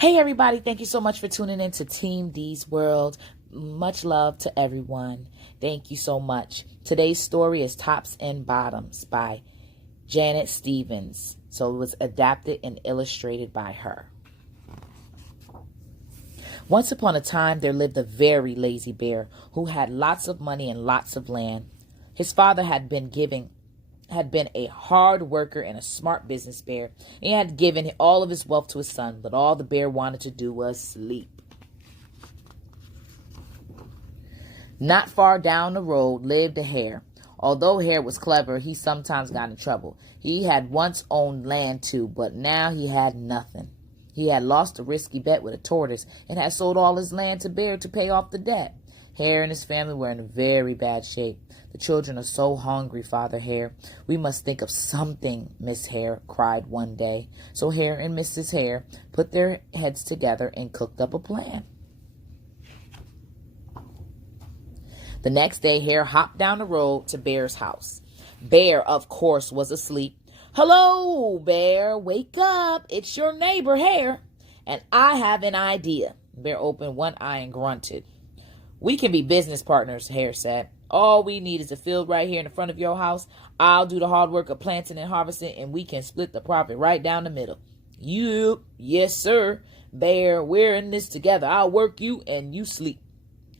Hey everybody, thank you so much for tuning in to Team D's World. Much love to everyone. Thank you so much. Today's story is Tops and Bottoms by Janet Stevens. So it was adapted and illustrated by her. Once upon a time, there lived a very lazy bear who had lots of money and lots of land. His father had been a hard worker and a smart business bear. He had given all of his wealth to his son, but all the bear wanted to do was sleep. Not far down the road lived a hare. Although Hare was clever, he sometimes got in trouble. He had once owned land too, but now he had nothing. He had lost a risky bet with a tortoise and had sold all his land to Bear to pay off the debt. Hare and his family were in very bad shape. The children are so hungry, Father Hare. We must think of something, Miss Hare cried one day. So Hare and Mrs. Hare put their heads together and cooked up a plan. The next day, Hare hopped down the road to Bear's house. Bear, of course, was asleep. Hello, Bear, wake up. It's your neighbor, Hare. And I have an idea. Bear opened one eye and grunted. We can be business partners, Hare said. All we need is a field right here in the front of your house. I'll do the hard work of planting and harvesting, and we can split the profit right down the middle. You, yes, sir. Bear, we're in this together. I'll work you and you sleep.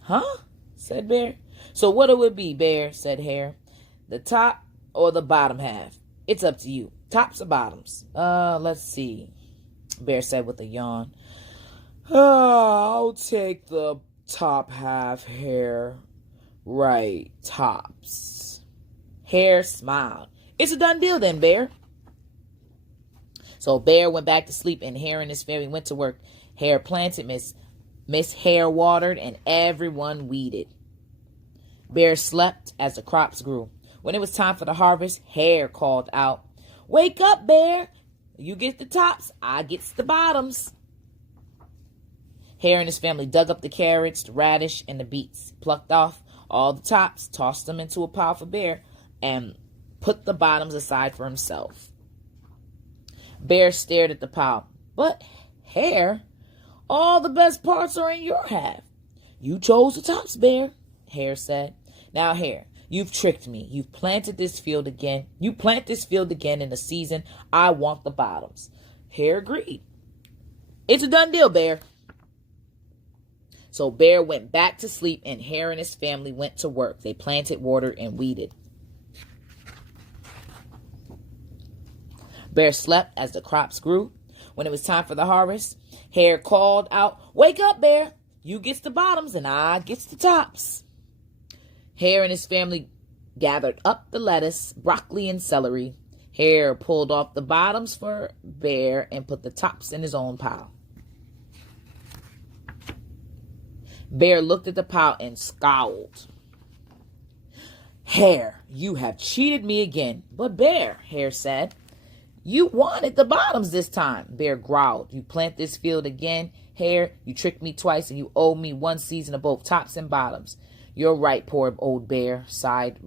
Huh? Said Bear. So what it would be, Bear, said Hare. The top or the bottom half? It's up to you. Tops or bottoms? Let's see, Bear said with a yawn. I'll take the top half, Hare. Right, tops. Hare smiled. It's a done deal then, Bear. So Bear went back to sleep and Hare and his family went to work. Hare planted, Miss Hare watered, and everyone weeded. Bear slept as the crops grew. When it was time for the harvest, Hare called out, Wake up, Bear. You get the tops, I gets the bottoms. Hare and his family dug up the carrots, the radish, and the beets, plucked off all the tops, tossed them into a pile for Bear, and put the bottoms aside for himself. Bear stared at the pile. But, Hare, all the best parts are in your half. You chose the tops, Bear, Hare said. Now, Hare, you've tricked me. You've planted this field again. You plant this field again in the season. I want the bottoms. Hare agreed. It's a done deal, Bear. So Bear went back to sleep and Hare and his family went to work. They planted, watered, and weeded. Bear slept as the crops grew. When it was time for the harvest, Hare called out, Wake up, Bear. You gets the bottoms and I gets the tops. Hare and his family gathered up the lettuce, broccoli, and celery. Hare pulled off the bottoms for Bear and put the tops in his own pile. Bear looked at the pile and scowled. Hare, you have cheated me again. But Bear, Hare said, you wanted the bottoms this time. Bear growled. You plant this field again, Hare. You tricked me twice and you owe me one season of both tops and bottoms. You're right, poor old Bear, sighed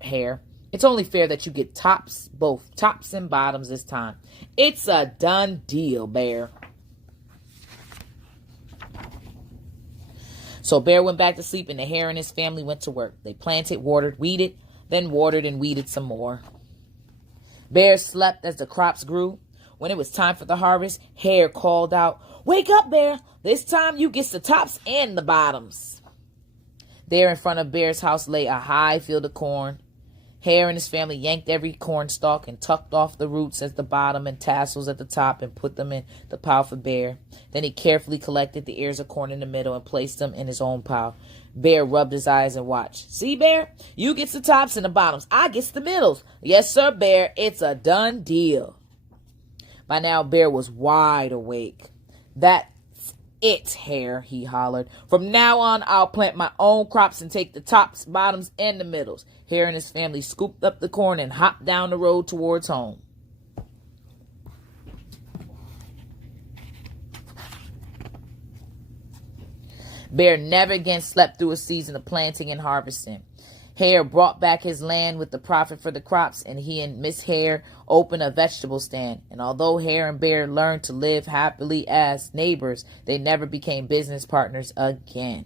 Hare. It's only fair that you get both tops and bottoms this time. It's a done deal, Bear. So Bear went back to sleep and the Hare and his family went to work. They planted, watered, weeded, then watered and weeded some more. Bear slept as the crops grew. When it was time for the harvest, Hare called out, Wake up, Bear. This time you get the tops and the bottoms. There in front of Bear's house lay a high field of corn. Hare and his family yanked every corn stalk and tucked off the roots at the bottom and tassels at the top and put them in the pile for Bear. Then he carefully collected the ears of corn in the middle and placed them in his own pile. Bear rubbed his eyes and watched. See, Bear? You gets the tops and the bottoms. I gets the middles. Yes, sir, Bear. It's a done deal. By now, Bear was wide awake. That's it, Hare, he hollered. From now on, I'll plant my own crops and take the tops, bottoms, and the middles. Hare and his family scooped up the corn and hopped down the road towards home. Bear never again slept through a season of planting and harvesting. Hare brought back his land with the profit for the crops, and he and Miss Hare opened a vegetable stand. And although Hare and Bear learned to live happily as neighbors, they never became business partners again.